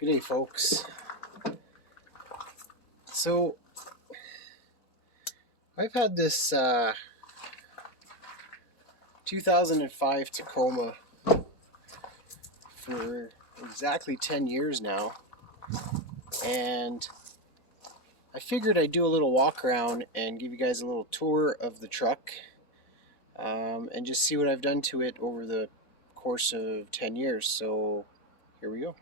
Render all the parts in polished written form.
Good day, folks. So, I've had this 2005 Tacoma for exactly 10 years now, and I figured I'd do a little walk around and give you guys a little tour of the truck and just see what I've done to it over the course of 10 years. So, here we go.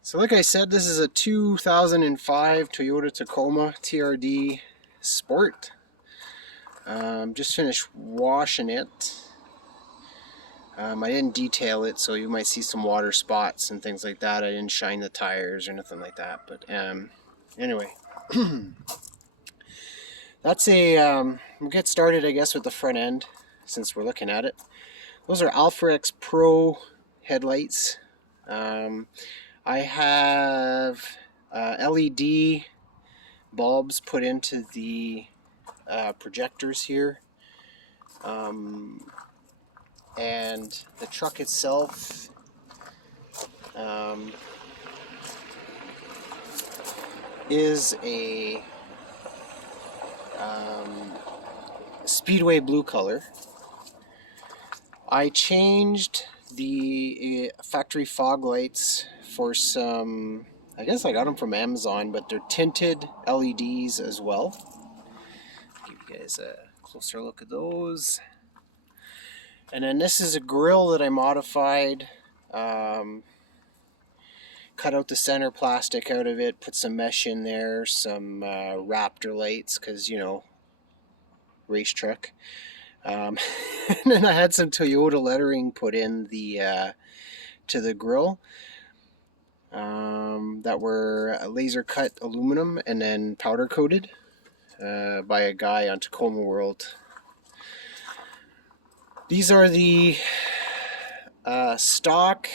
So like I said, this is a 2005 Toyota Tacoma TRD Sport. Just finished washing it. I didn't detail it, so you might see some water spots and things like that. I didn't shine the tires or nothing like that. But anyway, that's we'll get started, I guess, with the front end since we're looking at it. Those are Alpha X Pro headlights. I have LED bulbs put into the projectors here, and the truck itself is a Speedway blue color. I changed the factory fog lights for some, I guess I got them from Amazon, but they're tinted LEDs as well. Give you guys a closer look at those. And then this is a grill that I modified. Cut out the center plastic out of it, put some mesh in there, some Raptor lights, because, you know, race truck. And then I had some Toyota lettering put in the to the grill that were laser cut aluminum and then powder coated by a guy on Tacoma World. These are the stock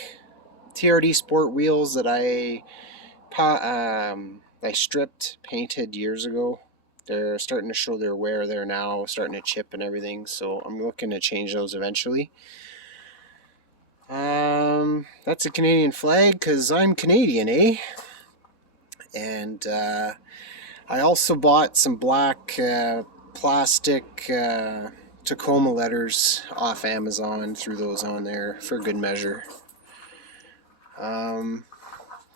TRD Sport wheels that I stripped, painted years ago. They're starting to show their wear there now, starting to chip and everything, so I'm looking to change those eventually. That's a Canadian flag because I'm Canadian, eh? And I also bought some black plastic Tacoma letters off Amazon, threw those on there for good measure.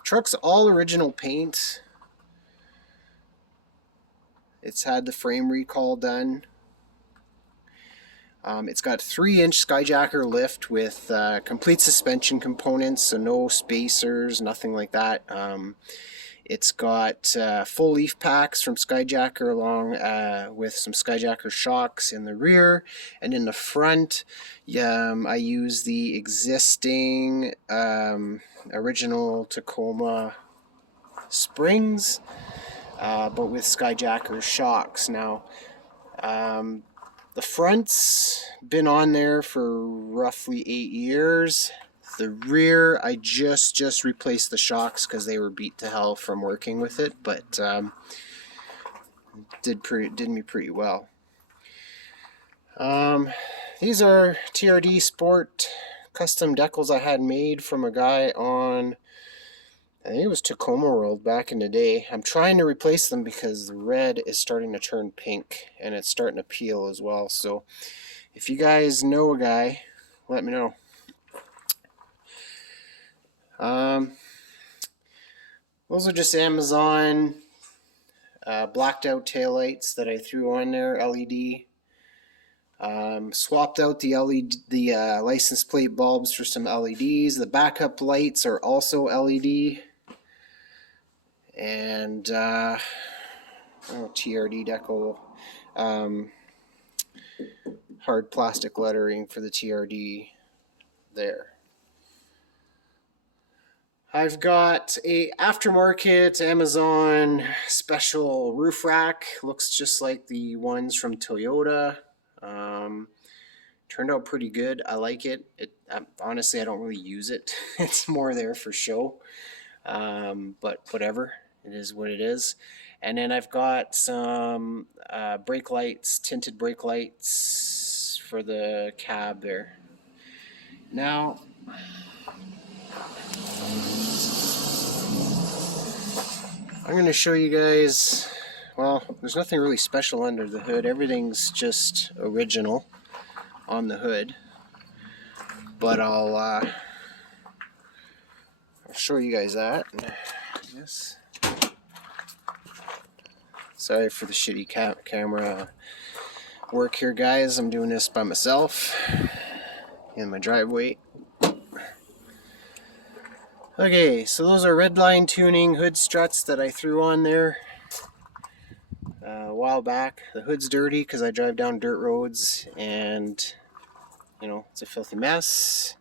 Truck's all original paint. It's had the frame recall done. It's got 3-inch Skyjacker lift with complete suspension components, so no spacers, nothing like that. It's got full leaf packs from Skyjacker along with some Skyjacker shocks in the rear. And in the front, I use the existing original Tacoma springs, but with Skyjacker shocks. Now, the front's been on there for roughly 8 years. The rear, I just replaced the shocks because they were beat to hell from working with it, but did me pretty well. These are TRD Sport custom decals I had made from a guy on, I think it was Tacoma World back in the day. I'm trying to replace them because the red is starting to turn pink and it's starting to peel as well. So if you guys know a guy, let me know. Those are just Amazon blacked out taillights that I threw on there, LED. Swapped out the license plate bulbs for some LEDs. The backup lights are also LED. And TRD decal, hard plastic lettering for the TRD there. I've got a aftermarket Amazon special roof rack. Looks just like the ones from Toyota. Turned out pretty good. I like it. Honestly, I don't really use it. It's more there for show. But whatever. It is what it is. And then I've got some brake lights, tinted brake lights for the cab there. Now, I'm going to show you guys, well, there's nothing really special under the hood. Everything's just original on the hood. But I'll show you guys that. Yes. Sorry for the shitty camera work here, guys. I'm doing this by myself in my driveway. Okay, so those are Redline tuning hood struts that I threw on there a while back. The hood's dirty because I drive down dirt roads and, you know, it's a filthy mess.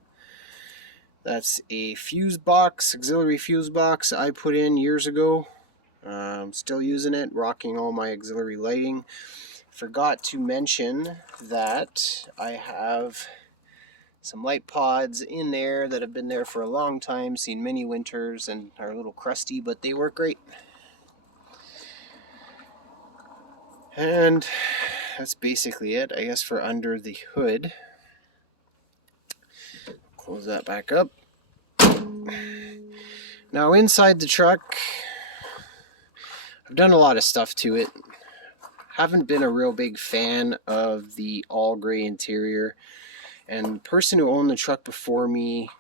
That's a fuse box, auxiliary fuse box I put in years ago. I'm still using it, rocking all my auxiliary lighting. Forgot to mention that I have some light pods in there that have been there for a long time, seen many winters, and are a little crusty, but they work great. And that's basically it, I guess, for under the hood. Close that back up. Now inside the truck, I've done a lot of stuff to it. Haven't been a real big fan of the all gray interior. And the person who owned the truck before me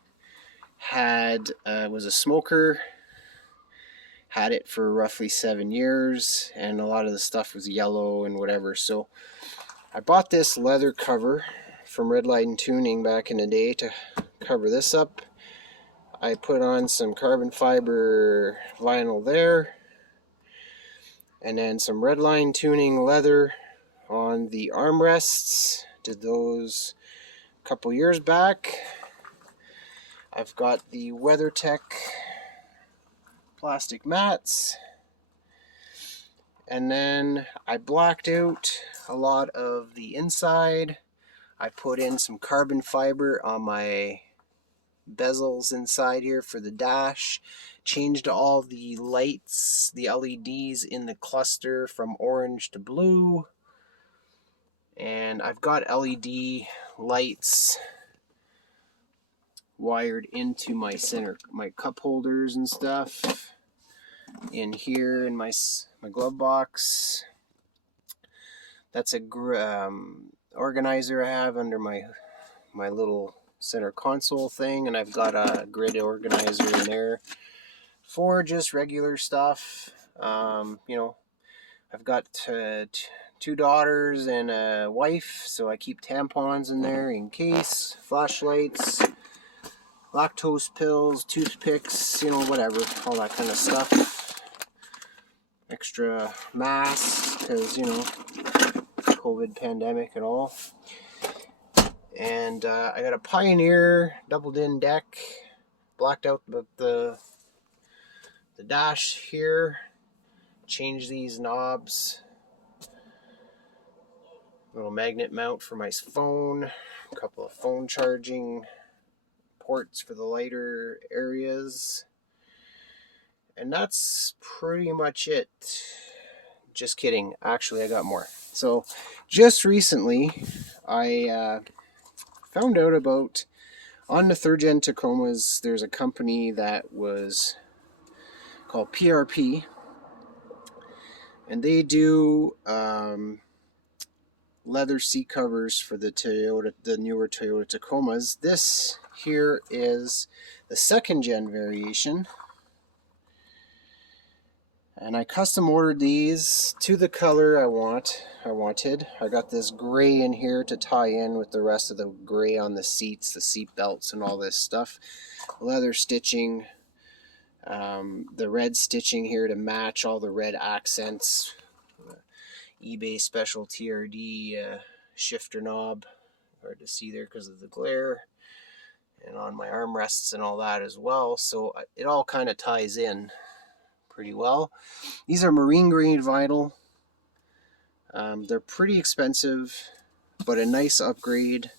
was a smoker, had it for roughly 7 years, and a lot of the stuff was yellow and whatever. So I bought this leather cover from Redline Tuning back in the day to cover this up. I put on some carbon fiber vinyl there, and then some Redline Tuning leather on the armrests. Did those a couple years back. I've got the WeatherTech plastic mats, and then I blacked out a lot of the inside. I put in some carbon fiber on my bezels inside here for the dash, changed all the lights, the LEDs in the cluster from orange to blue, and I've got LED lights wired into my cup holders and stuff in here in my glove box. That's a organizer I have under my little center console thing, and I've got a grid organizer in there for just regular stuff. You know, I've got 2 daughters and a wife, so I keep tampons in there in case, flashlights, lactose pills, toothpicks, you know, whatever, all that kind of stuff. Extra masks, because, you know, COVID pandemic and all. And I got a Pioneer doubled-in deck, blacked out the dash here, changed these knobs, little magnet mount for my phone, a couple of phone charging ports for the lighter areas, and that's pretty much it. Just kidding, actually I got more. So just recently I found out about, on the 3rd gen Tacomas, there's a company that was called PRP, and they do leather seat covers for the newer Toyota Tacomas. This here is the 2nd gen variation, and I custom ordered these to the color I wanted. I got this gray in here to tie in with the rest of the gray on the seats, the seat belts and all this stuff. Leather stitching, the red stitching here to match all the red accents. eBay special TRD shifter knob, hard to see there because of the glare, and on my armrests and all that as well, so it all kind of ties in pretty well. These are marine grade vinyl. They're pretty expensive, but a nice upgrade.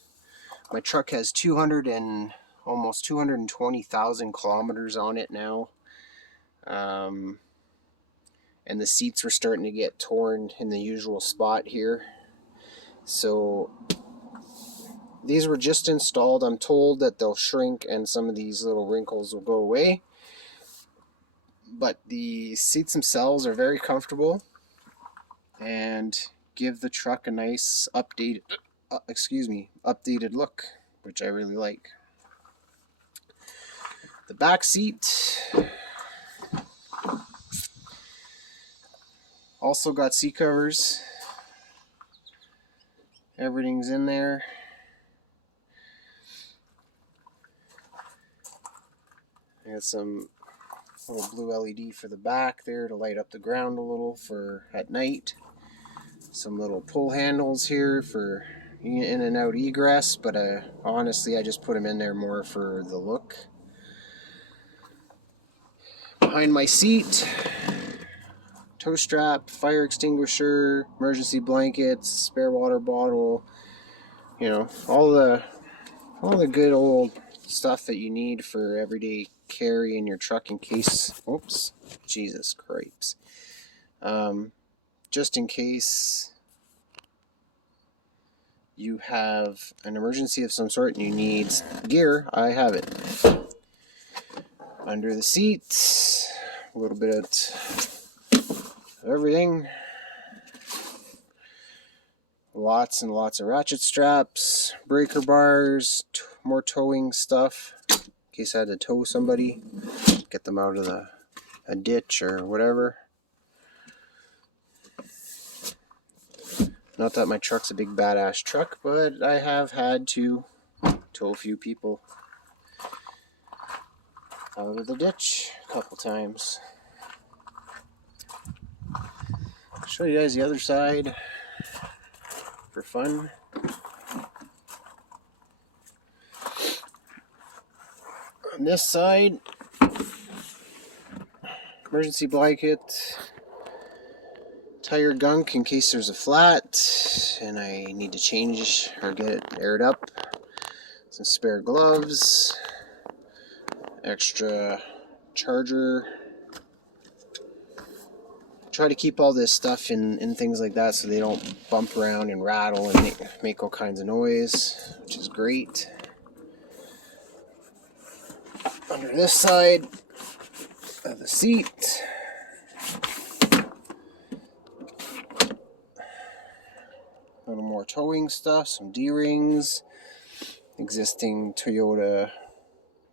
My truck has almost 220,000 kilometers on it now. And the seats were starting to get torn in the usual spot here. So These were just installed. I'm told that they'll shrink and some of these little wrinkles will go away. But the seats themselves are very comfortable and give the truck a nice updated look, which I really like. The back seat also got seat covers. Everything's in there. I got some little blue LED for the back there to light up the ground a little for at night. Some little pull handles here for in and out egress, but honestly I just put them in there more for the look. Behind my seat, tow strap, fire extinguisher, emergency blankets, spare water bottle, you know, all the good old stuff that you need for everyday carry in your truck in case, oops, Jesus Christ. Just in case you have an emergency of some sort and you need gear, I have it. Under the seat, a little bit of everything. Lots and lots of ratchet straps, breaker bars, more towing stuff in case I had to tow somebody, get them out of a ditch or whatever. Not that my truck's a big badass truck, but I have had to tow a few people out of the ditch a couple times. I'll show you guys the other side for fun. On this side, emergency blanket, tire gunk in case there's a flat and I need to change or get it aired up, some spare gloves, extra charger. Try to keep all this stuff in things like that so they don't bump around and rattle and make all kinds of noise, which is great. Under this side of the seat, a little more towing stuff, some D-rings, existing Toyota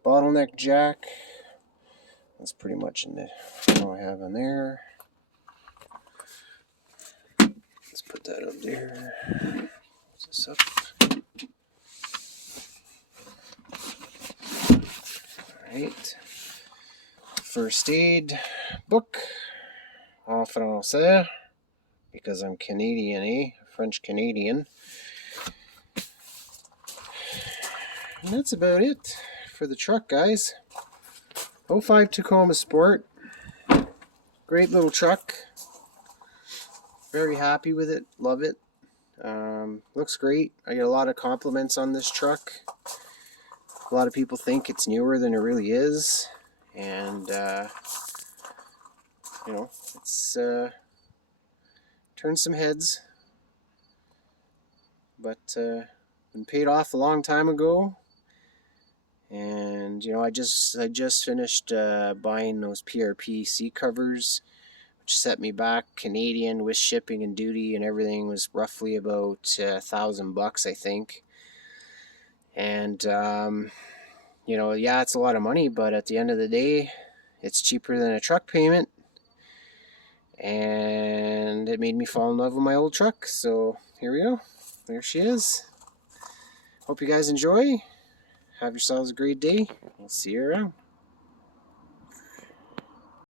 bottleneck jack. That's pretty much in all I have in there. Let's put that up there. What's this up? Alright. First aid book en français, because I'm Canadian, French Canadian. And that's about it for the truck, guys. 05 Tacoma Sport. Great little truck. Very happy with it. Love it. Looks great. I get a lot of compliments on this truck. A lot of people think it's newer than it really is. And, you know, it's turned some heads. But been paid off a long time ago. And, you know, I just finished buying those PRP seat covers, which set me back Canadian with shipping and duty and everything was roughly about $1,000, I think. And you know, yeah, it's a lot of money, but at the end of the day, it's cheaper than a truck payment. And it made me fall in love with my old truck. So here we go. There she is. Hope you guys enjoy. Have yourselves a great day. We'll see you around.